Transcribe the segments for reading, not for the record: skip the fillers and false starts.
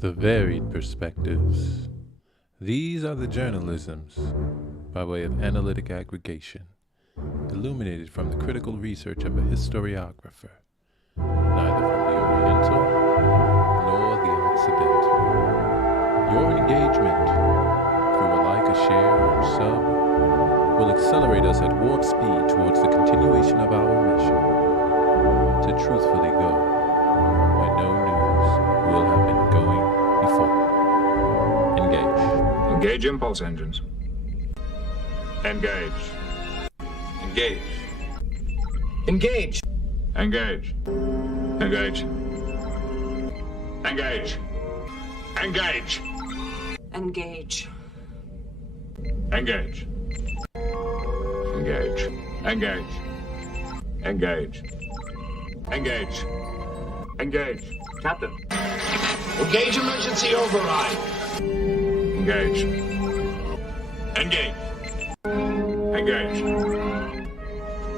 The varied perspectives. These are the journalisms, by way of analytic aggregation, illuminated from the critical research of a historiographer, neither from the Oriental nor the Occidental. Your engagement, through a like, a share, or sub, will accelerate us at warp speed towards the continuation of our mission, to truthfully go where no news will have been going before. Engage. Engage impulse engines. Engage. Engage. Engage. Engage. Engage. Engage. Engage. Engage. Engage. Engage. Engage. Engage. Engage. Engage. Captain. Engage emergency override. Engage. Engage. Engage.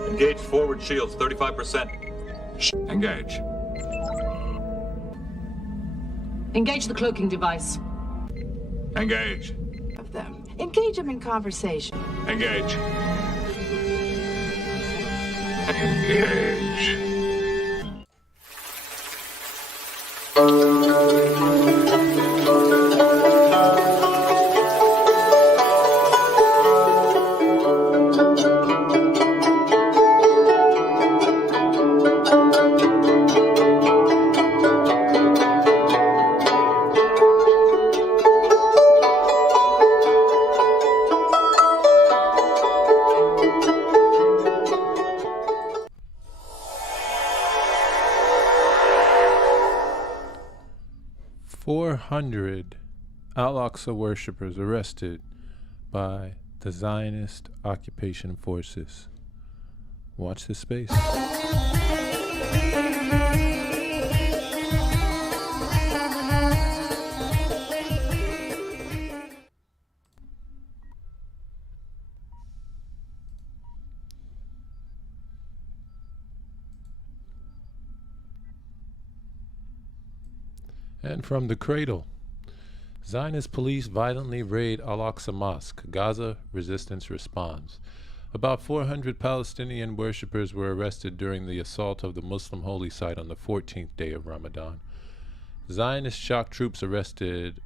Engage forward shields, 35%. Engage. Engage the cloaking device. Engage. Of them. Engage them in conversation. Engage. Engage. Al-Aqsa worshippers arrested by the Zionist occupation forces. Watch this space. And from the cradle, Zionist police violently raid Al-Aqsa Mosque. Gaza resistance responds. About 400 Palestinian worshippers were arrested during the assault of the Muslim holy site on the 14th day of Ramadan. Zionist shock troops arrested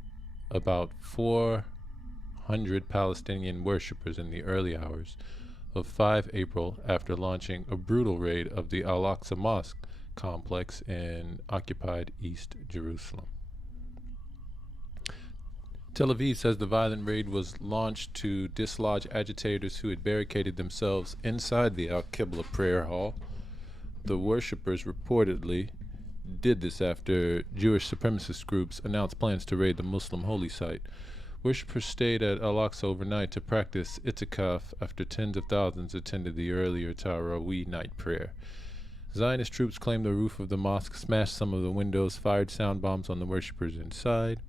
about 400 Palestinian worshippers in the early hours of 5 April after launching a brutal raid of the Al-Aqsa Mosque complex in occupied East Jerusalem. Tel Aviv says the violent raid was launched to dislodge agitators who had barricaded themselves inside the Al-Qibla prayer hall. The worshippers reportedly did this after Jewish supremacist groups announced plans to raid the Muslim holy site. Worshippers stayed at Al-Aqsa overnight to practice itikaf after tens of thousands attended the earlier Taraweeh night prayer. Zionist troops claimed the roof of the mosque, smashed some of the windows, fired sound bombs on the worshippers inside.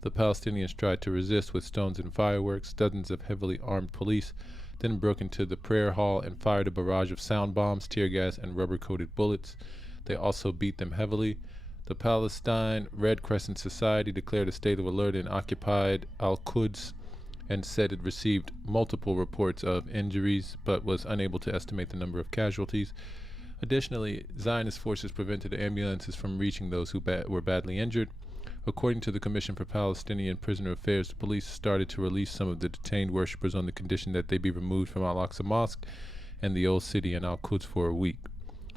The Palestinians tried to resist with stones and fireworks. Dozens of heavily armed police then broke into the prayer hall and fired a barrage of sound bombs, tear gas, and rubber-coated bullets. They also beat them heavily. The Palestine Red Crescent Society declared a state of alert in occupied Al-Quds and said it received multiple reports of injuries but was unable to estimate the number of casualties. Additionally, Zionist forces prevented ambulances from reaching those who were badly injured. According to the Commission for Palestinian Prisoner Affairs, the police started to release some of the detained worshippers on the condition that they be removed from Al-Aqsa Mosque and the Old City and Al-Quds for a week.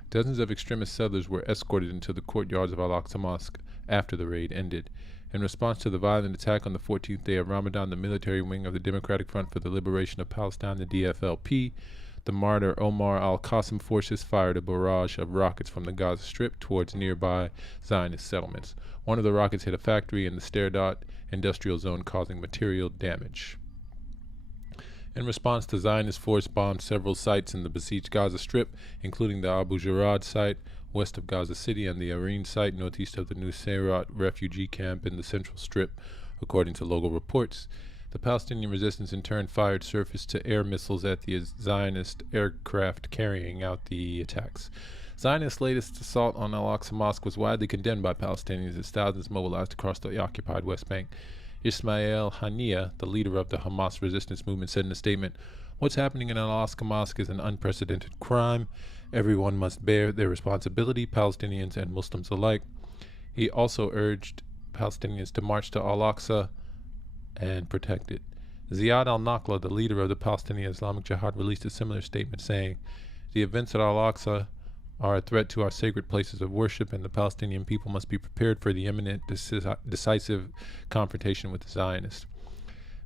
Dozens of extremist settlers were escorted into the courtyards of Al-Aqsa Mosque after the raid ended. In response to the violent attack on the 14th day of Ramadan, the military wing of the Democratic Front for the Liberation of Palestine, the DFLP, the martyr Omar al-Qassem forces fired a barrage of rockets from the Gaza Strip towards nearby Zionist settlements. One of the rockets hit a factory in the Sterdot industrial zone, causing material damage. In response, the Zionist force bombed several sites in the besieged Gaza Strip, including the Abu Jarad site west of Gaza City and the Areen site northeast of the Nusayrat refugee camp in the Central Strip, according to local reports. The Palestinian resistance in turn fired surface-to-air missiles at the Zionist aircraft carrying out the attacks. Zionists' latest assault on Al-Aqsa Mosque was widely condemned by Palestinians as thousands mobilized across the occupied West Bank. Ismail Haniyeh, the leader of the Hamas resistance movement, said in a statement, "What's happening in Al-Aqsa Mosque is an unprecedented crime. Everyone must bear their responsibility, Palestinians and Muslims alike." He also urged Palestinians to march to Al-Aqsa and protect it. Ziad al-Naqla, the leader of the Palestinian Islamic Jihad, released a similar statement saying, "The events at Al-Aqsa are a threat to our sacred places of worship, and the Palestinian people must be prepared for the imminent decisive confrontation with the Zionists."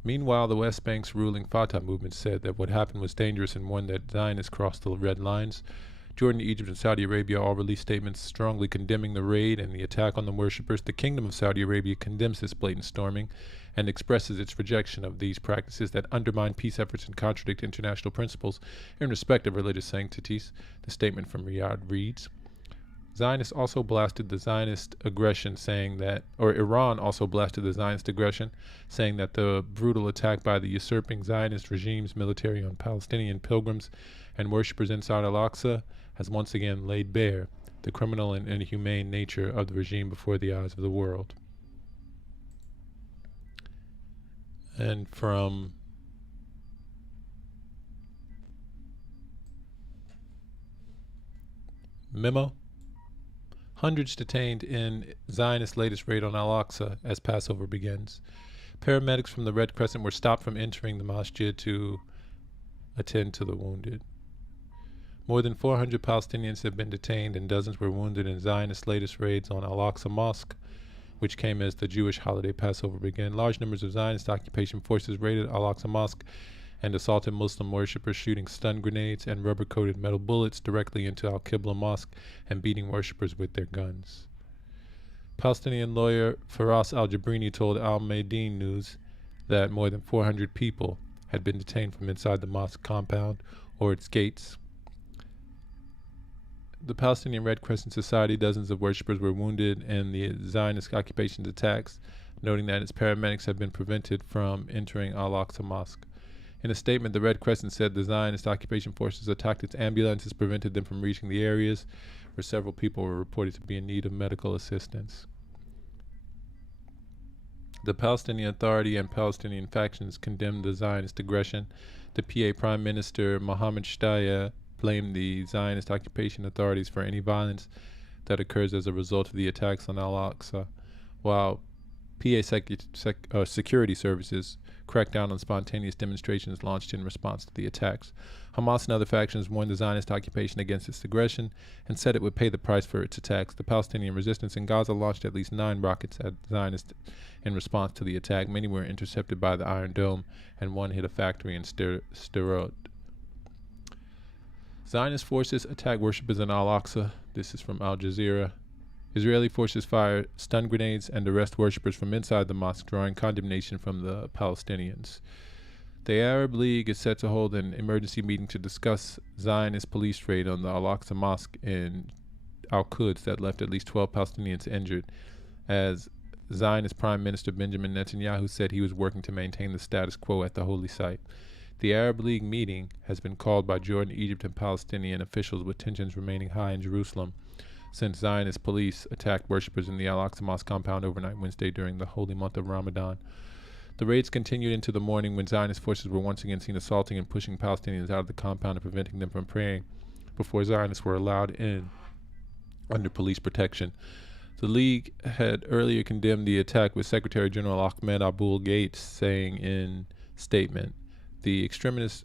Meanwhile, the West Bank's ruling Fatah movement said that what happened was dangerous and one that Zionists crossed the red lines. Jordan, Egypt, and Saudi Arabia all released statements strongly condemning the raid and the attack on the worshippers. The Kingdom of Saudi Arabia condemns this blatant storming and expresses its rejection of these practices that undermine peace efforts and contradict international principles in respect of religious sanctities. The statement from Riyadh reads, Zionists also blasted the Zionist aggression, saying that, or Iran also blasted the Zionist aggression, saying that the brutal attack by the usurping Zionist regime's military on Palestinian pilgrims and worshippers inside Al-Aqsa has once again laid bare the criminal and inhumane nature of the regime before the eyes of the world. And from Memo, hundreds detained in Zionist latest raid on Al-Aqsa as Passover begins. Paramedics from the Red Crescent were stopped from entering the masjid to attend to the wounded. More than 400 Palestinians have been detained and dozens were wounded in Zionist latest raids on Al-Aqsa Mosque, which came as the Jewish holiday Passover began. Large numbers of Zionist occupation forces raided Al-Aqsa Mosque and assaulted Muslim worshippers, shooting stun grenades and rubber-coated metal bullets directly into Al-Qibla Mosque and beating worshippers with their guns. Palestinian lawyer Faras al-Jabrini told Al-Mayadeen News that more than 400 people had been detained from inside the mosque compound or its gates. The Palestinian Red Crescent Society, dozens of worshippers were wounded in the Zionist occupation's attacks, noting that its paramedics have been prevented from entering Al-Aqsa Mosque. In a statement, the Red Crescent said the Zionist occupation forces attacked its ambulances, prevented them from reaching the areas where several people were reported to be in need of medical assistance. The Palestinian Authority and Palestinian factions condemned the Zionist aggression. The PA Prime Minister Mohammed Shtayyeh blamed the Zionist occupation authorities for any violence that occurs as a result of the attacks on Al-Aqsa, while PA security services cracked down on spontaneous demonstrations launched in response to the attacks. Hamas and other factions warned the Zionist occupation against its aggression and said it would pay the price for its attacks. The Palestinian resistance in Gaza launched at least 9 rockets at Zionists in response to the attack. Many were intercepted by the Iron Dome, and one hit a factory in Sderot. Zionist forces attack worshippers in Al-Aqsa. This is from Al Jazeera. Israeli forces fire stun grenades and arrest worshippers from inside the mosque, drawing condemnation from the Palestinians. The Arab League is set to hold an emergency meeting to discuss Zionist police raid on the Al-Aqsa Mosque in Al-Quds that left at least 12 Palestinians injured, as Zionist Prime Minister Benjamin Netanyahu said he was working to maintain the status quo at the holy site. The Arab League meeting has been called by Jordan, Egypt, and Palestinian officials, with tensions remaining high in Jerusalem since Zionist police attacked worshippers in the Al-Aqsa Mosque compound overnight Wednesday during the holy month of Ramadan. The raids continued into the morning when Zionist forces were once again seen assaulting and pushing Palestinians out of the compound and preventing them from praying before Zionists were allowed in under police protection. The League had earlier condemned the attack, with Secretary General Ahmed Abul Gates saying in statement, "The extremist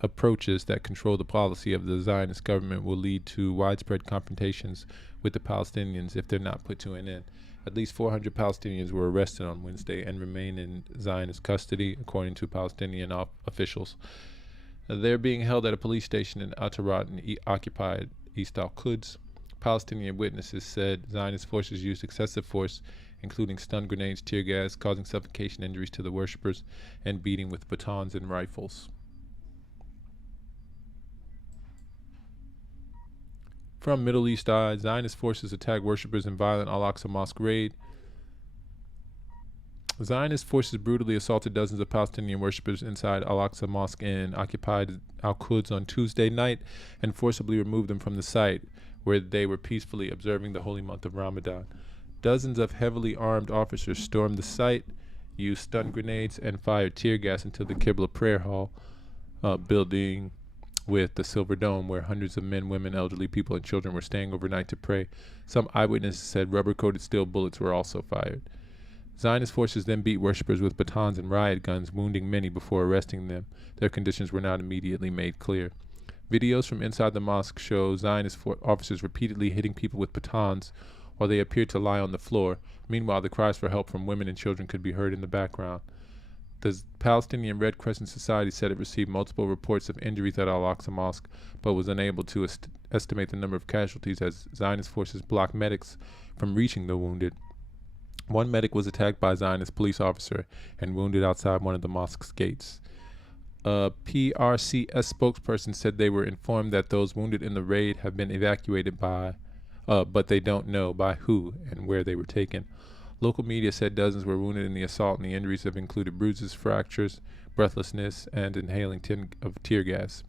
approaches that control the policy of the Zionist government will lead to widespread confrontations with the Palestinians if they're not put to an end." At least 400 Palestinians were arrested on Wednesday and remain in Zionist custody, according to Palestinian officials. They're being held at a police station in Atarat in occupied East Al-Quds. Palestinian witnesses said Zionist forces used excessive force, including stun grenades, tear gas, causing suffocation injuries to the worshippers, and beating with batons and rifles. From Middle East Eye, Zionist forces attack worshippers in violent Al-Aqsa Mosque raid. Zionist forces brutally assaulted dozens of Palestinian worshippers inside Al-Aqsa Mosque in occupied Al-Quds on Tuesday night and forcibly removed them from the site, where they were peacefully observing the holy month of Ramadan. Dozens of heavily armed officers stormed the site, used stun grenades, and fired tear gas into the Qibla prayer hall building with the silver dome, where hundreds of men, women, elderly people, and children were staying overnight to pray. Some eyewitnesses said rubber-coated steel bullets were also fired. Zionist forces then beat worshippers with batons and riot guns, wounding many before arresting them. Their conditions were not immediately made clear. Videos from inside the mosque show Zionist officers repeatedly hitting people with batons while they appeared to lie on the floor. Meanwhile, the cries for help from women and children could be heard in the background. The Palestinian Red Crescent Society said it received multiple reports of injuries at Al-Aqsa Mosque, but was unable to estimate the number of casualties as Zionist forces blocked medics from reaching the wounded. One medic was attacked by a Zionist police officer and wounded outside one of the mosque's gates. A PRCS spokesperson said they were informed that those wounded in the raid have been evacuated but they don't know by who and where they were taken. Local media said dozens were wounded in the assault, and the injuries have included bruises, fractures, breathlessness, and inhaling of tear gas.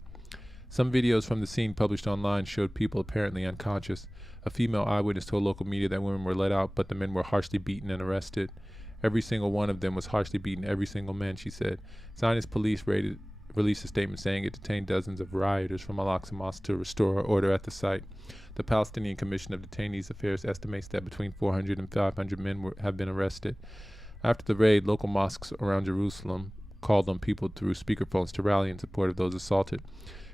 Some videos from the scene published online showed people apparently unconscious. A female eyewitness told local media that women were let out, but the men were harshly beaten and arrested. Every single one of them was harshly beaten, every single man, she said. Zionist police released a statement saying it detained dozens of rioters from Al-Aqsa Mosque to restore order at the site. The Palestinian Commission of Detainees Affairs estimates that between 400 and 500 men have been arrested. After the raid, local mosques around Jerusalem called on people through speakerphones to rally in support of those assaulted.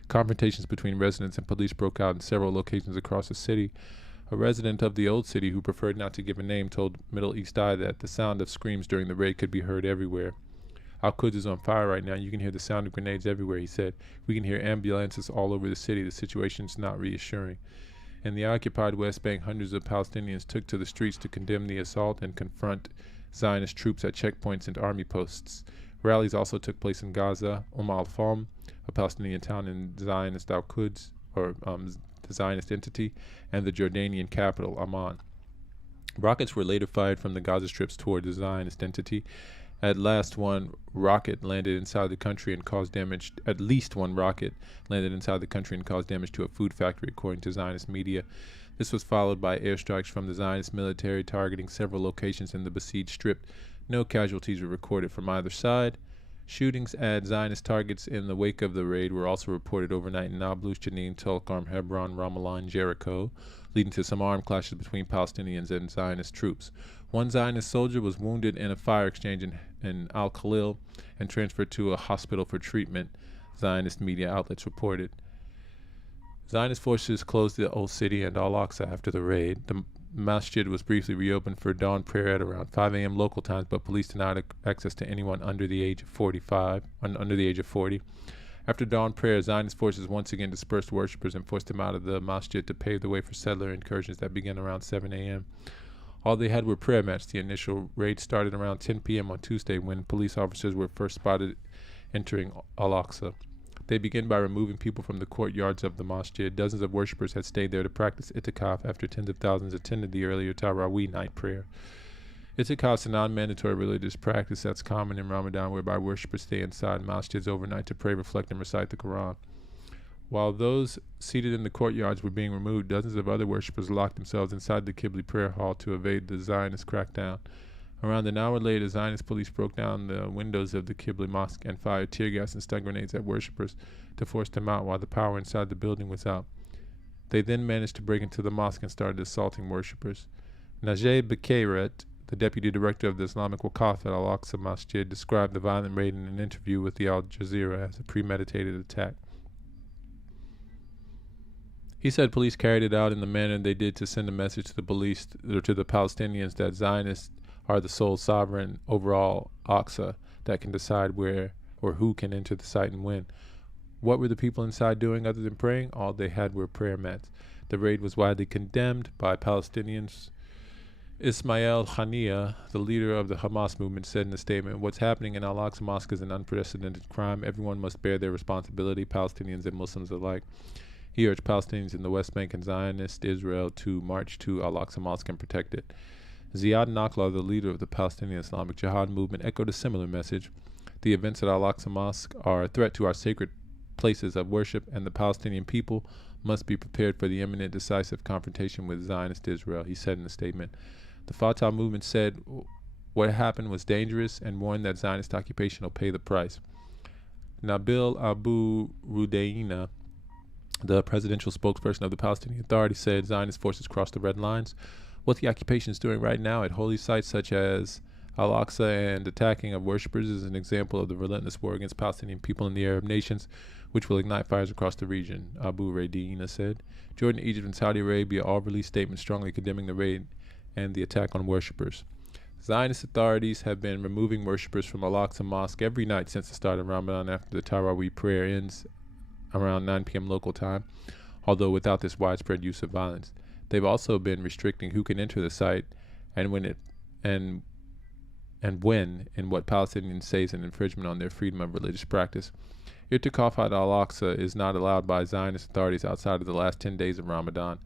Confrontations between residents and police broke out in several locations across the city. A resident of the old city who preferred not to give a name told Middle East Eye that the sound of screams during the raid could be heard everywhere. Al-Quds is on fire right now. You can hear the sound of grenades everywhere, he said. We can hear ambulances all over the city. The situation's not reassuring. In the occupied West Bank, hundreds of Palestinians took to the streets to condemn the assault and confront Zionist troops at checkpoints and army posts. Rallies also took place in Gaza, al-Fam, a Palestinian town in Zionist Al-Quds, or the Zionist entity, and the Jordanian capital, Amman. Rockets were later fired from the Gaza strips toward the Zionist entity. At least one rocket landed inside the country and caused damage. At least one rocket landed inside the country and caused damage to a food factory, according to Zionist media. This was followed by airstrikes from the Zionist military targeting several locations in the besieged strip. No casualties were recorded from either side. Shootings at Zionist targets in the wake of the raid were also reported overnight in Nablus, Jenin, Tulkarm, Hebron, Ramallah, and Jericho, leading to some armed clashes between Palestinians and Zionist troops. One Zionist soldier was wounded in a fire exchange in Al-Khalil and transferred to a hospital for treatment, Zionist media outlets reported. Zionist forces closed the Old City and Al-Aqsa after the raid. The masjid was briefly reopened for dawn prayer at around 5 a.m. local times, but police denied access to anyone under the age of 40. After dawn prayer, Zionist forces once again dispersed worshippers and forced them out of the masjid to pave the way for settler incursions that began around 7 a.m. All they had were prayer mats. The initial raid started around 10 p.m. on Tuesday when police officers were first spotted entering Al-Aqsa. They began by removing people from the courtyards of the masjid. Dozens of worshippers had stayed there to practice itikaf after tens of thousands attended the earlier Tarawih night prayer. Itikaf is a non-mandatory religious practice that's common in Ramadan, whereby worshippers stay inside masjids overnight to pray, reflect, and recite the Quran. While those seated in the courtyards were being removed, dozens of other worshippers locked themselves inside the Qibla prayer hall to evade the Zionist crackdown. Around an hour later, Zionist police broke down the windows of the Qibla mosque and fired tear gas and stun grenades at worshippers to force them out while the power inside the building was out. They then managed to break into the mosque and started assaulting worshippers. Najeh Bekairet, the deputy director of the Islamic Waqaf at Al-Aqsa Masjid, described the violent raid in an interview with the Al Jazeera as a premeditated attack. He said police carried it out in the manner they did to send a message to the police or to the Palestinians that Zionists are the sole sovereign over Al-Aqsa that can decide where or who can enter the site and when. What were the people inside doing other than praying? All they had were prayer mats. The raid was widely condemned by Palestinians. Ismail Haniyeh, the leader of the Hamas movement, said in a statement, "What's happening in Al-Aqsa Mosque is an unprecedented crime. Everyone must bear their responsibility, Palestinians and Muslims alike." He urged Palestinians in the West Bank and Zionist Israel to march to Al-Aqsa Mosque and protect it. Ziad Nakla, the leader of the Palestinian Islamic Jihad movement, echoed a similar message. The events at Al-Aqsa Mosque are a threat to our sacred places of worship, and the Palestinian people must be prepared for the imminent decisive confrontation with Zionist Israel, he said in a statement. The Fatah movement said what happened was dangerous and warned that Zionist occupation will pay the price. Nabil Abu Rudaina, the presidential spokesperson of the Palestinian Authority, said Zionist forces crossed the red lines. What the occupation is doing right now at holy sites such as Al-Aqsa and attacking of worshippers is an example of the relentless war against Palestinian people in the Arab nations, which will ignite fires across the region, Abu Rudaina said. Jordan, Egypt, and Saudi Arabia all released statements strongly condemning the raid and the attack on worshippers. Zionist authorities have been removing worshippers from Al-Aqsa Mosque every night since the start of Ramadan after the Tarawih prayer ends around 9 p.m. local time, although without this widespread use of violence. They've also been restricting who can enter the site and when in what Palestinians say is an infringement on their freedom of religious practice. Irtikaf at Al-Aqsa is not allowed by Zionist authorities outside of the last 10 days of Ramadan,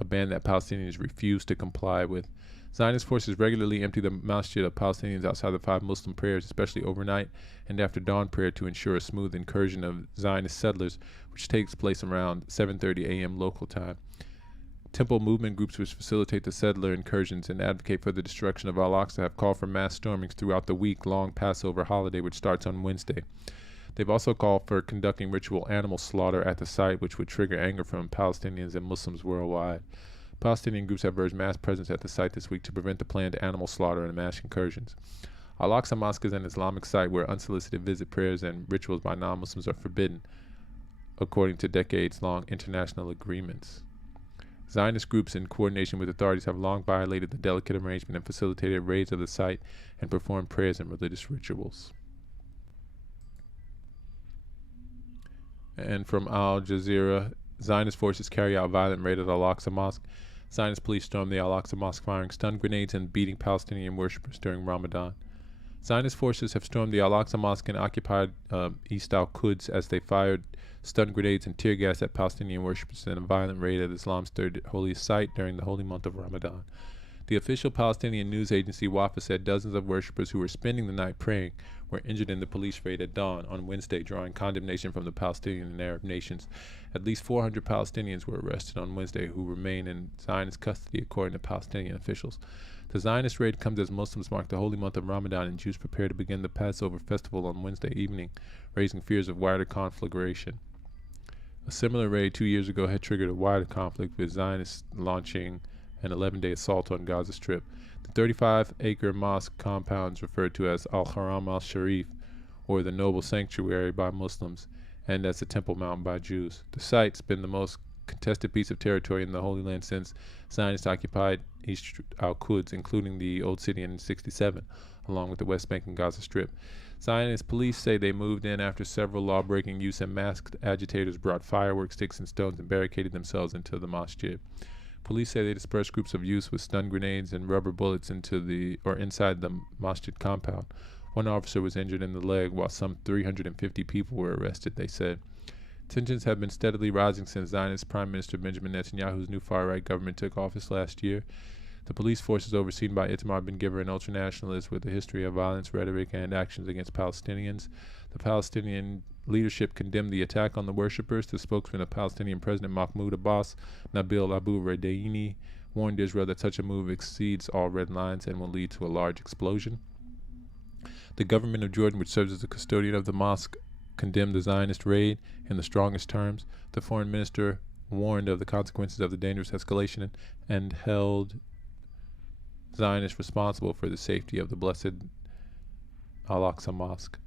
a ban that Palestinians refuse to comply with. Zionist forces regularly empty the masjid of Palestinians outside the 5 Muslim prayers, especially overnight and after dawn prayer, to ensure a smooth incursion of Zionist settlers, which takes place around 7:30 a.m. local time. Temple movement groups which facilitate the settler incursions and advocate for the destruction of Al-Aqsa have called for mass stormings throughout the week-long Passover holiday, which starts on Wednesday. They've also called for conducting ritual animal slaughter at the site, which would trigger anger from Palestinians and Muslims worldwide. Palestinian groups have urged mass presence at the site this week to prevent the planned animal slaughter and mass incursions. Al-Aqsa Mosque is an Islamic site where unsolicited visit, prayers, and rituals by non-Muslims are forbidden, according to decades-long international agreements. Zionist groups, in coordination with authorities, have long violated the delicate arrangement and facilitated raids of the site and performed prayers and religious rituals. And from Al Jazeera, Zionist forces carry out violent raid at Al-Aqsa Mosque. Zionist police stormed the Al-Aqsa Mosque, firing stun grenades and beating Palestinian worshippers during Ramadan. Zionist forces have stormed the Al-Aqsa Mosque and occupied East Al-Quds as they fired stun grenades and tear gas at Palestinian worshippers in a violent raid at Islam's third holiest site during the holy month of Ramadan. The official Palestinian news agency Wafa said dozens of worshippers who were spending the night praying were injured in the police raid at dawn on Wednesday, drawing condemnation from the Palestinian and Arab nations. At least 400 Palestinians were arrested on Wednesday who remain in Zionist custody, according to Palestinian officials. The Zionist raid comes as Muslims mark the holy month of Ramadan and Jews prepare to begin the Passover festival on Wednesday evening, raising fears of wider conflagration. A similar raid 2 years ago had triggered a wider conflict, with Zionists launching an 11-day assault on Gaza Strip. The 35-acre mosque compound is referred to as Al-Haram al-Sharif, or the Noble Sanctuary by Muslims, and as the Temple Mount by Jews. The site's been the most contested piece of territory in the Holy Land since Zionists occupied East Al-Quds, including the Old City in 1967, along with the West Bank and Gaza Strip. Zionist police say they moved in after several law-breaking youths and masked agitators brought fireworks, sticks, and stones and barricaded themselves into the masjid. Police say they dispersed groups of youths with stun grenades and rubber bullets inside the masjid compound. One officer was injured in the leg, while some 350 people were arrested, they said. Tensions have been steadily rising since Zionist Prime Minister Benjamin Netanyahu's new far-right government took office last year. The police forces overseen by Itamar Ben-Gvir, an ultranationalist with a history of violence, rhetoric, and actions against Palestinians. The Palestinian leadership condemned the attack on the worshippers. The spokesman of Palestinian President Mahmoud Abbas, Nabil Abu Rudaini, warned Israel that such a move exceeds all red lines and will lead to a large explosion. The government of Jordan, which serves as the custodian of the mosque, condemned the Zionist raid in the strongest terms. The foreign minister warned of the consequences of the dangerous escalation and held Zionists responsible for the safety of the blessed Al-Aqsa Mosque.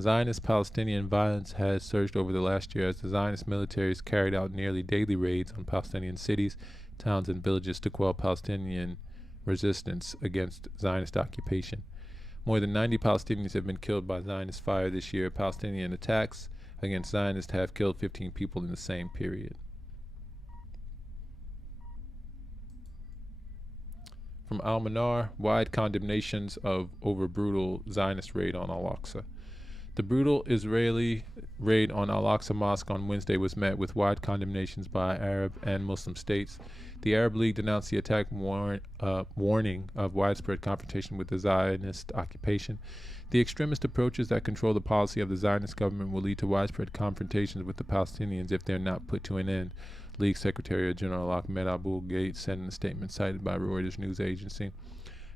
Zionist-Palestinian violence has surged over the last year as the Zionist militaries carried out nearly daily raids on Palestinian cities, towns, and villages to quell Palestinian resistance against Zionist occupation. More than 90 Palestinians have been killed by Zionist fire this year. Palestinian attacks against Zionists have killed 15 people in the same period. From Al-Manar, wide condemnations over brutal Zionist raid on Al-Aqsa. The brutal Israeli raid on Al-Aqsa Mosque on Wednesday was met with wide condemnations by Arab and Muslim states. The Arab League denounced the attack, warning of widespread confrontation with the Zionist occupation. The extremist approaches that control the policy of the Zionist government will lead to widespread confrontations with the Palestinians if they are not put to an end, League Secretary General Ahmed Abul-Gheit said in a statement cited by Reuters news agency.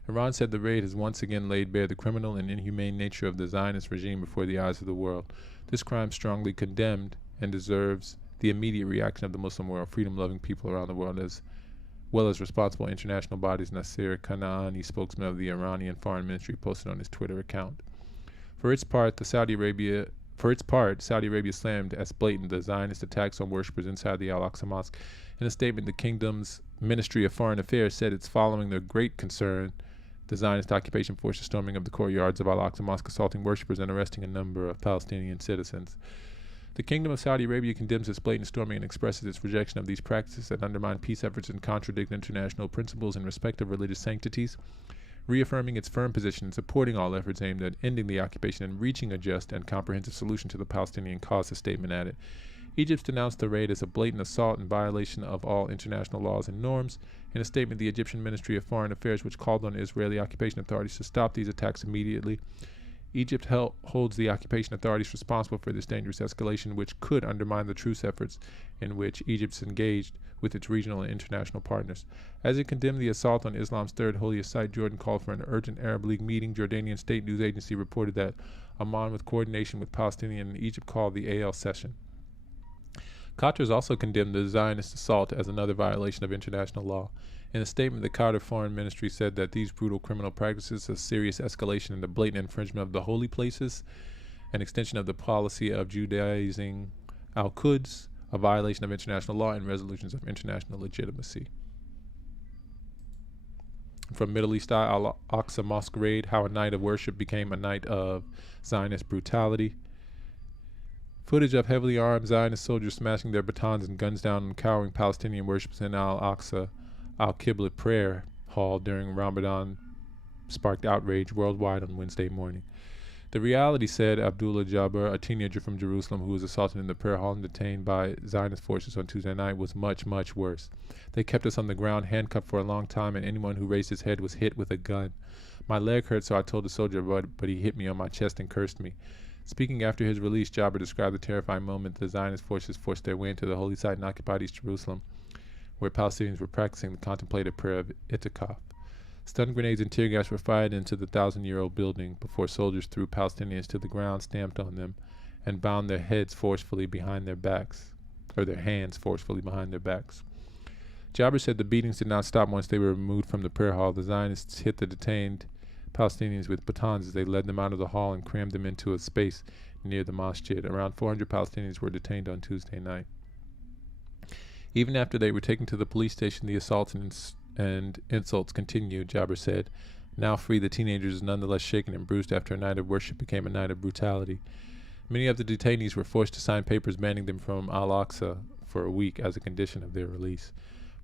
Iran said the raid has once again laid bare the criminal and inhumane nature of the Zionist regime before the eyes of the world. This crime strongly condemned and deserves the immediate reaction of the Muslim world, freedom-loving people around the world, as well as responsible international bodies, Nasser Kanani, spokesman of the Iranian Foreign Ministry, posted on his Twitter account. For its part, Saudi Arabia slammed as blatant the Zionist attacks on worshippers inside the Al-Aqsa Mosque. In a statement, the kingdom's Ministry of Foreign Affairs said it's following their great concern the Zionist occupation forced the storming of the courtyards of Al-Aqsa Mosque, assaulting worshippers and arresting a number of Palestinian citizens. The Kingdom of Saudi Arabia condemns this blatant storming and expresses its rejection of these practices that undermine peace efforts and contradict international principles in respect of religious sanctities, reaffirming its firm position in supporting all efforts aimed at ending the occupation and reaching a just and comprehensive solution to the Palestinian cause, the statement added. Egypt denounced the raid as a blatant assault and violation of all international laws and norms. In a statement, the Egyptian Ministry of Foreign Affairs, which called on Israeli occupation authorities to stop these attacks immediately, Egypt holds the occupation authorities responsible for this dangerous escalation, which could undermine the truce efforts in which Egypt's engaged with its regional and international partners. As it condemned the assault on Islam's third holiest site, Jordan called for an urgent Arab League meeting. Jordanian state news agency reported that Amman, with coordination with Palestinian and Egypt, called the AL session. Qatar has also condemned the Zionist assault as another violation of international law. In a statement, the Qatar Foreign Ministry said that these brutal criminal practices are a serious escalation and a blatant infringement of the holy places, an extension of the policy of Judaizing Al-Quds, a violation of international law and resolutions of international legitimacy. From Middle East Eye, Al-Aqsa Mosque raid, how a night of worship became a night of Zionist brutality. Footage of heavily armed Zionist soldiers smashing their batons and guns down on cowering Palestinian worshippers in Al-Aqsa Al-Qibla prayer hall during Ramadan sparked outrage worldwide on Wednesday morning. The reality, said Abdullah Jabbar, a teenager from Jerusalem who was assaulted in the prayer hall and detained by Zionist forces on Tuesday night, was much, much worse. They kept us on the ground, handcuffed for a long time, and anyone who raised his head was hit with a gun. My leg hurt, so I told the soldier, but he hit me on my chest and cursed me. Speaking after his release, Jabbar described the terrifying moment the Zionist forces forced their way into the holy site in occupied East Jerusalem, where Palestinians were practicing the contemplative prayer of Itikaf. Stun grenades and tear gas were fired into the 1,000-year-old building before soldiers threw Palestinians to the ground, stamped on them, and bound their heads forcefully behind their backs, or their hands forcefully behind their backs. Jabbar said the beatings did not stop once they were removed from the prayer hall. The Zionists hit the detained Palestinians with batons as they led them out of the hall and crammed them into a space near the masjid. Around 400 Palestinians were detained on Tuesday night. Even after they were taken to the police station, the assaults and insults continued, Jabbar said. Now free, the teenagers is nonetheless shaken and bruised after a night of worship became a night of brutality. Many of the detainees were forced to sign papers banning them from Al-Aqsa for a week as a condition of their release.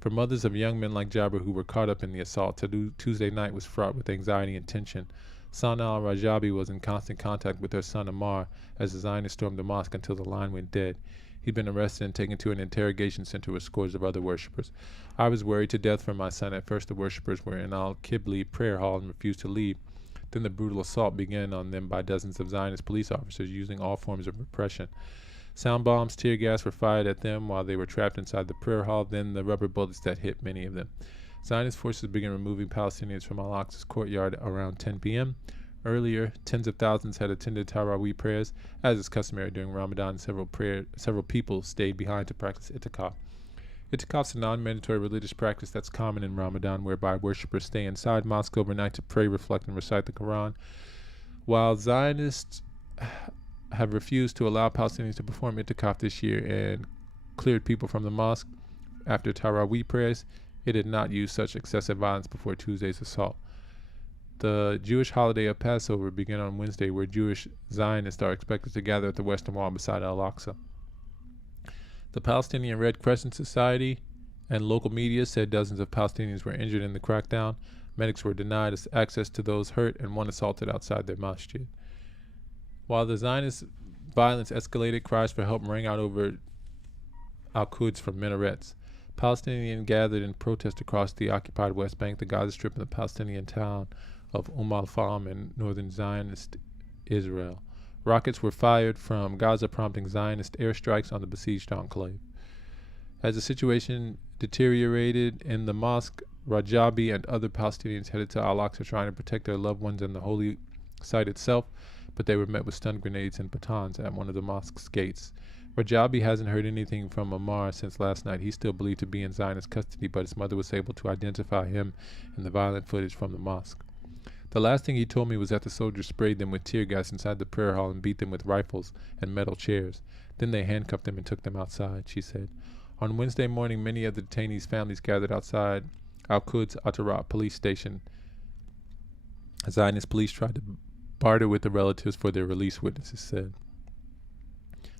For mothers of young men like Jabbar who were caught up in the assault, Tuesday night was fraught with anxiety and tension. Sana al-Rajabi was in constant contact with her son Ammar as the Zionists stormed the mosque until the line went dead. He'd been arrested and taken to an interrogation center with scores of other worshippers. I was worried to death for my son. At first, the worshippers were in Al-Qibla prayer hall and refused to leave. Then the brutal assault began on them by dozens of Zionist police officers using all forms of repression. Sound bombs, tear gas were fired at them while they were trapped inside the prayer hall, then the rubber bullets that hit many of them. Zionist forces began removing Palestinians from Al-Aqsa's courtyard around 10 p.m. Earlier, tens of thousands had attended Taraweeh prayers, as is customary during Ramadan. Several people stayed behind to practice Itikaf. Itikaf is a non-mandatory religious practice that's common in Ramadan, whereby worshippers stay inside mosque overnight to pray, reflect, and recite the Quran. While Zionists have refused to allow Palestinians to perform Itikaf this year and cleared people from the mosque after Taraweeh prayers, it did not use such excessive violence before Tuesday's assault. The Jewish holiday of Passover began on Wednesday, where Jewish Zionists are expected to gather at the Western Wall beside Al-Aqsa. The Palestinian Red Crescent Society and local media said dozens of Palestinians were injured in the crackdown. Medics were denied access to those hurt, and one assaulted outside their masjid. While the Zionist violence escalated, cries for help rang out over Al-Quds from minarets. Palestinians gathered in protest across the occupied West Bank, the Gaza Strip, and the Palestinian town of al-Fahm in northern Zionist Israel. Rockets were fired from Gaza, prompting Zionist airstrikes on the besieged enclave. As the situation deteriorated in the mosque, Rajabi and other Palestinians headed to Al-Aqsa trying to protect their loved ones and the holy site itself, but they were met with stun grenades and batons at one of the mosque's gates. Rajabi hasn't heard anything from Ammar since last night. He's still believed to be in Zionist custody, but his mother was able to identify him in the violent footage from the mosque. The last thing he told me was that the soldiers sprayed them with tear gas inside the prayer hall and beat them with rifles and metal chairs. Then they handcuffed them and took them outside, she said. On Wednesday morning, many of the detainees' families gathered outside Al-Quds Atarat police station. Zionist police tried to barter with the relatives for their release, witnesses said.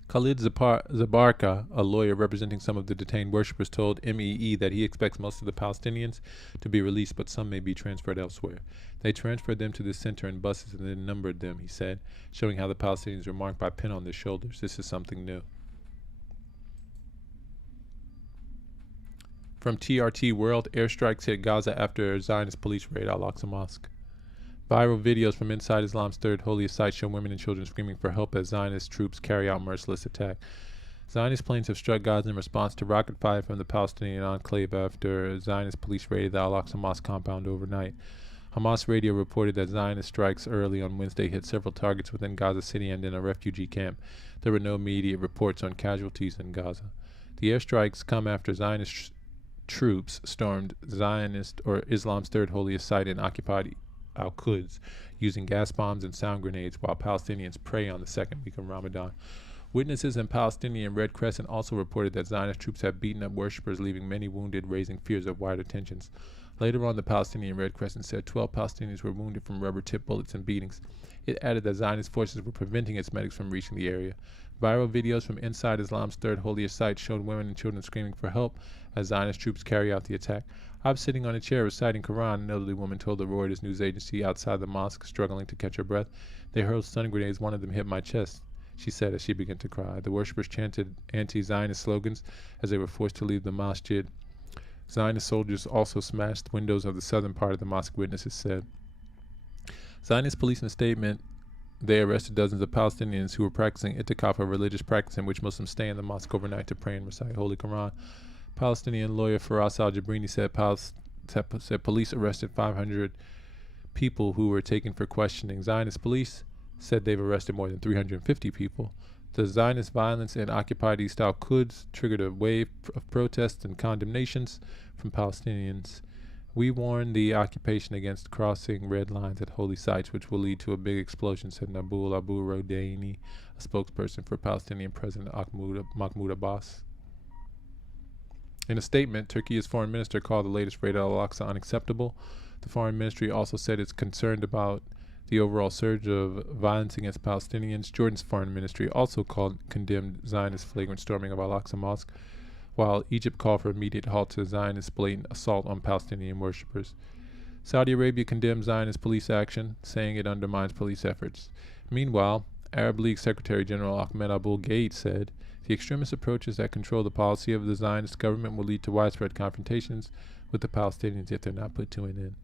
Khalid Zabarka, a lawyer representing some of the detained worshippers, told MEE that he expects most of the Palestinians to be released, but some may be transferred elsewhere. They transferred them to the center in buses and then numbered them, he said, showing how the Palestinians were marked by pin on their shoulders. This is something new. From TRT World, airstrikes hit Gaza after Zionist police raid Al-Aqsa Mosque. Viral videos from inside Islam's third holiest site show women and children screaming for help as Zionist troops carry out merciless attack. Zionist planes have struck Gaza in response to rocket fire from the Palestinian enclave after Zionist police raided the Al-Aqsa Mosque compound overnight. Hamas radio reported that Zionist strikes early on Wednesday hit several targets within Gaza City and in a refugee camp. There were no immediate reports on casualties in Gaza. The airstrikes come after Zionist troops stormed Zionist or Islam's third holiest site in occupied Al-Quds, using gas bombs and sound grenades while Palestinians pray on the second week of Ramadan. Witnesses and Palestinian Red Crescent also reported that Zionist troops have beaten up worshippers, leaving many wounded, raising fears of wider tensions. Later on, the Palestinian Red Crescent said 12 Palestinians were wounded from rubber-tipped bullets and beatings. It added that Zionist forces were preventing its medics from reaching the area. Viral videos from inside Islam's third holiest site showed women and children screaming for help as Zionist troops carry out the attack. I was sitting on a chair reciting Quran, an elderly woman told the Reuters news agency outside the mosque, struggling to catch her breath. They hurled stun grenades. One of them hit my chest, she said as she began to cry. The worshippers chanted anti-Zionist slogans as they were forced to leave the masjid. Zionist soldiers also smashed windows of the southern part of the mosque, witnesses said. Zionist police in a statement, they arrested dozens of Palestinians who were practicing itikaf, a religious practice in which Muslims stay in the mosque overnight to pray and recite Holy Quran. Palestinian lawyer Faraz al-Jabrini said police arrested 500 people who were taken for questioning. Zionist police said they've arrested more than 350 people. The Zionist violence in occupied East Al-Quds triggered a wave of protests and condemnations from Palestinians. We warn the occupation against crossing red lines at holy sites, which will lead to a big explosion, said Nabil Abu Rodaini, a spokesperson for Palestinian President Mahmoud Abbas. In a statement, Turkey's foreign minister called the latest raid at Al-Aqsa unacceptable. The foreign ministry also said it's concerned about the overall surge of violence against Palestinians. Jordan's foreign ministry also condemned Zionist flagrant storming of Al-Aqsa Mosque, while Egypt called for immediate halt to Zionist blatant assault on Palestinian worshippers. Saudi Arabia condemned Zionist police action, saying it undermines police efforts. Meanwhile, Arab League Secretary General Ahmed Abul-Gheit said, the extremist approaches that control the policy of the Zionist government will lead to widespread confrontations with the Palestinians if they're not put to an end.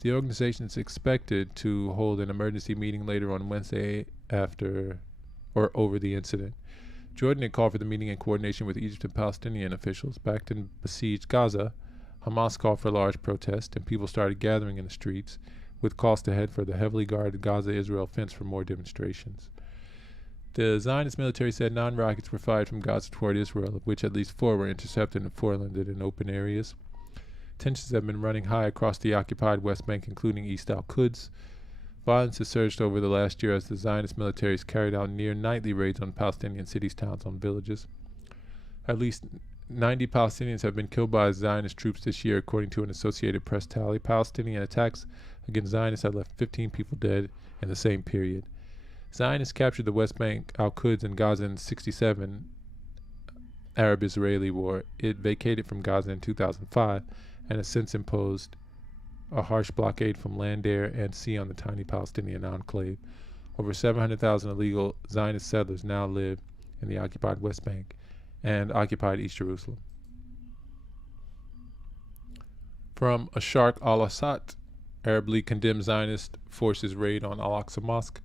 The organization is expected to hold an emergency meeting later on Wednesday over the incident. Jordan had called for the meeting in coordination with Egypt and Palestinian officials. Back in besieged Gaza, Hamas called for large protests, and people started gathering in the streets, with calls to head for the heavily guarded Gaza-Israel fence for more demonstrations. The Zionist military said 9 rockets were fired from Gaza toward Israel, of which at least 4 were intercepted and 4 landed in open areas. Tensions have been running high across the occupied West Bank, including East Al-Quds. Violence has surged over the last year as the Zionist military has carried out near-nightly raids on Palestinian cities, towns, and villages. At least 90 Palestinians have been killed by Zionist troops this year, according to an Associated Press tally. Palestinian attacks against Zionists have left 15 people dead in the same period. Zionists captured the West Bank, Al-Quds, and Gaza in 1967 Arab-Israeli war. It vacated from Gaza in 2005 and has since imposed a harsh blockade from land, air, and sea on the tiny Palestinian enclave. Over 700,000 illegal Zionist settlers now live in the occupied West Bank and occupied East Jerusalem. From a Sharq al-Assad, Arab League condemns Zionist forces raid on Al-Aqsa Mosque.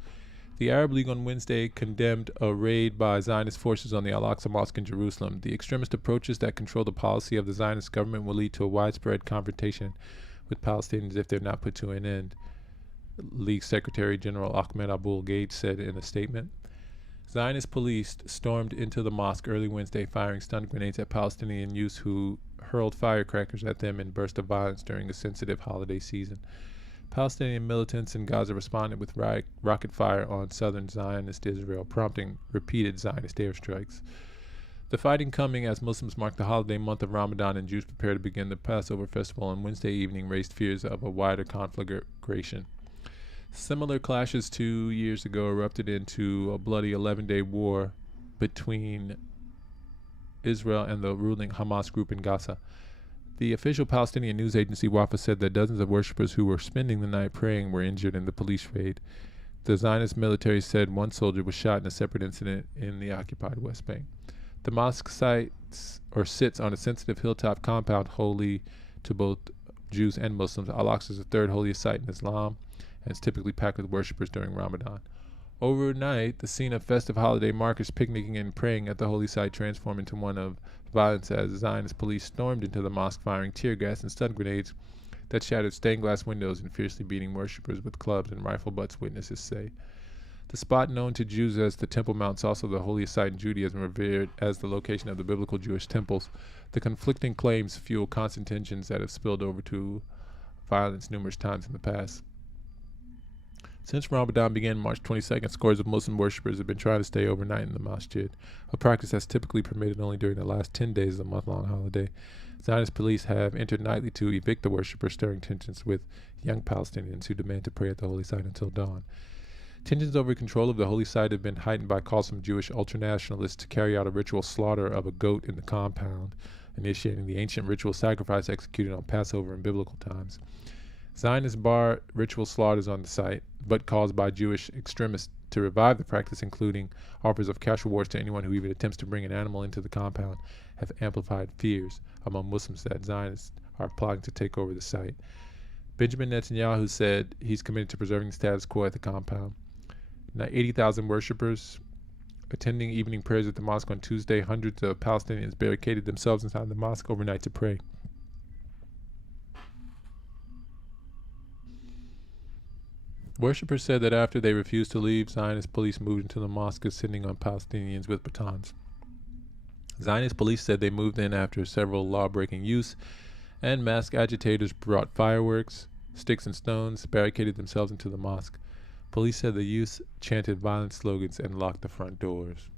The Arab League on Wednesday condemned a raid by Zionist forces on the Al-Aqsa Mosque in Jerusalem. The extremist approaches that control the policy of the Zionist government will lead to a widespread confrontation with Palestinians if they're not put to an end, League Secretary General Ahmed Abul-Gate said in a statement. Zionist police stormed into the mosque early Wednesday, firing stun grenades at Palestinian youths who hurled firecrackers at them in bursts of violence during a sensitive holiday season. Palestinian militants in Gaza responded with rocket fire on southern Zionist Israel, prompting repeated Zionist airstrikes. The fighting coming as Muslims mark the holiday month of Ramadan and Jews prepare to begin the Passover festival on Wednesday evening raised fears of a wider conflagration. Similar clashes 2 years ago erupted into a bloody 11-day war between Israel and the ruling Hamas group in Gaza. The official Palestinian news agency Wafa said that dozens of worshippers who were spending the night praying were injured in the police raid. The Zionist military said one soldier was shot in a separate incident in the occupied West Bank. The mosque sits on a sensitive hilltop compound holy to both Jews and Muslims. Al-Aqsa is the third holiest site in Islam, and it's typically packed with worshippers during Ramadan. Overnight, the scene of festive holiday markers picnicking and praying at the holy site transformed into one of violence as Zionist police stormed into the mosque firing tear gas and stun grenades that shattered stained glass windows and fiercely beating worshippers with clubs and rifle butts, witnesses say. The spot known to Jews as the Temple Mount is also the holiest site in Judaism, revered as the location of the biblical Jewish temples. The conflicting claims fuel constant tensions that have spilled over to violence numerous times in the past. Since Ramadan began March 22nd, scores of Muslim worshippers have been trying to stay overnight in the masjid, a practice that's typically permitted only during the last 10 days of the month-long holiday. Zionist police have entered nightly to evict the worshippers, stirring tensions with young Palestinians who demand to pray at the holy site until dawn. Tensions over control of the holy site have been heightened by calls from Jewish ultranationalists to carry out a ritual slaughter of a goat in the compound, initiating the ancient ritual sacrifice executed on Passover in biblical times. Zionists bar ritual slaughters on the site, but calls by Jewish extremists to revive the practice, including offers of cash rewards to anyone who even attempts to bring an animal into the compound, have amplified fears among Muslims that Zionists are plotting to take over the site. Benjamin Netanyahu said he's committed to preserving the status quo at the compound. Now, 80,000 worshippers attending evening prayers at the mosque on Tuesday. Hundreds of Palestinians barricaded themselves inside the mosque overnight to pray. Worshippers said that after they refused to leave, Zionist police moved into the mosque, ascending on Palestinians with batons. Zionist police said they moved in after several law-breaking youths and masked agitators brought fireworks, sticks and stones, barricaded themselves into the mosque. Police said the youths chanted violent slogans and locked the front doors.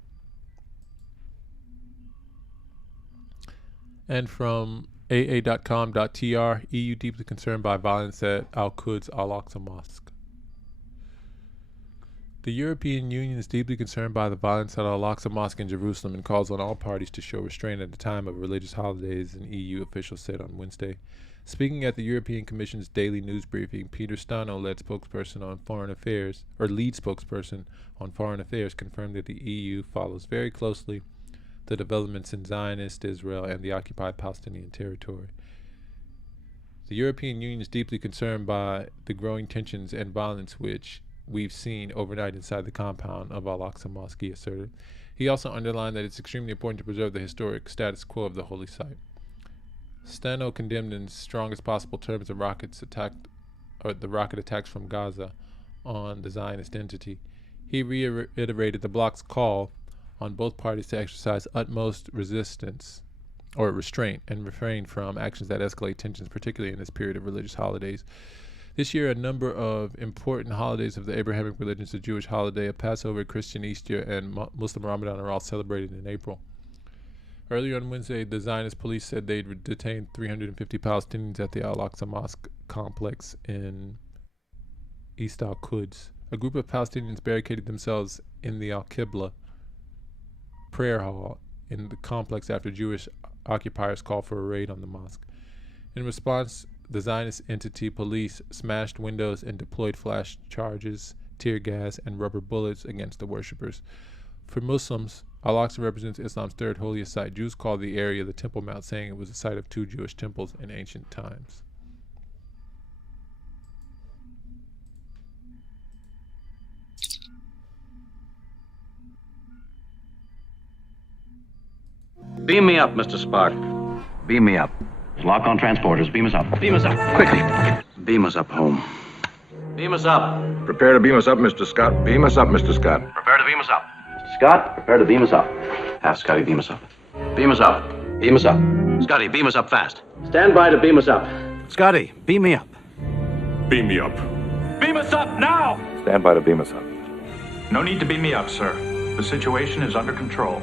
And from aa.com.tr, EU deeply concerned by violence at Al-Quds Al-Aqsa Mosque. The European Union is deeply concerned by the violence at Al-Aqsa Mosque in Jerusalem and calls on all parties to show restraint at the time of religious holidays, an EU official said on Wednesday. Speaking at the European Commission's daily news briefing, Peter Stano, lead spokesperson on foreign affairs, confirmed that the EU follows very closely the developments in Zionist Israel and the occupied Palestinian territory. The European Union is deeply concerned by the growing tensions and violence which we've seen overnight inside the compound of Al-Aqsa Mosque, he asserted. He also underlined that it's extremely important to preserve the historic status quo of the holy site. Stano condemned in strongest possible terms the rocket attacks from Gaza on the Zionist entity. He reiterated the bloc's call on both parties to exercise utmost restraint and refrain from actions that escalate tensions, particularly in this period of religious holidays. This year, a number of important holidays of the Abrahamic religions, the Jewish holiday of Passover, Christian Easter, and Muslim Ramadan are all celebrated in April. Earlier on Wednesday, the Zionist police said they'd detained 350 Palestinians at the Al-Aqsa Mosque complex in East Al-Quds. A group of Palestinians barricaded themselves in the Al-Qibla prayer hall in the complex after Jewish occupiers called for a raid on the mosque. In response, the Zionist entity police smashed windows and deployed flash charges tear gas, and rubber bullets against the worshippers. For Muslims, Al-Aqsa represents Islam's third holiest site. Jews call the area the Temple Mount, saying it was the site of 2 Jewish temples in ancient times. Beam me up, Mr. Spark. Beam me up. Lock on transporters. Beam us up. Beam us up. Quickly. Beam us up home. Beam us up. Prepare to beam us up, Mr. Scott. Beam us up, Mr. Scott. Prepare to beam us up. Mr. Scott, prepare to beam us up. Have Scotty beam us up. Beam us up. Beam us up. Scotty, beam us up fast. Stand by to beam us up. Scotty, beam me up. Beam me up. Beam us up now! Stand by to beam us up. No need to beam me up, sir. The situation is under control.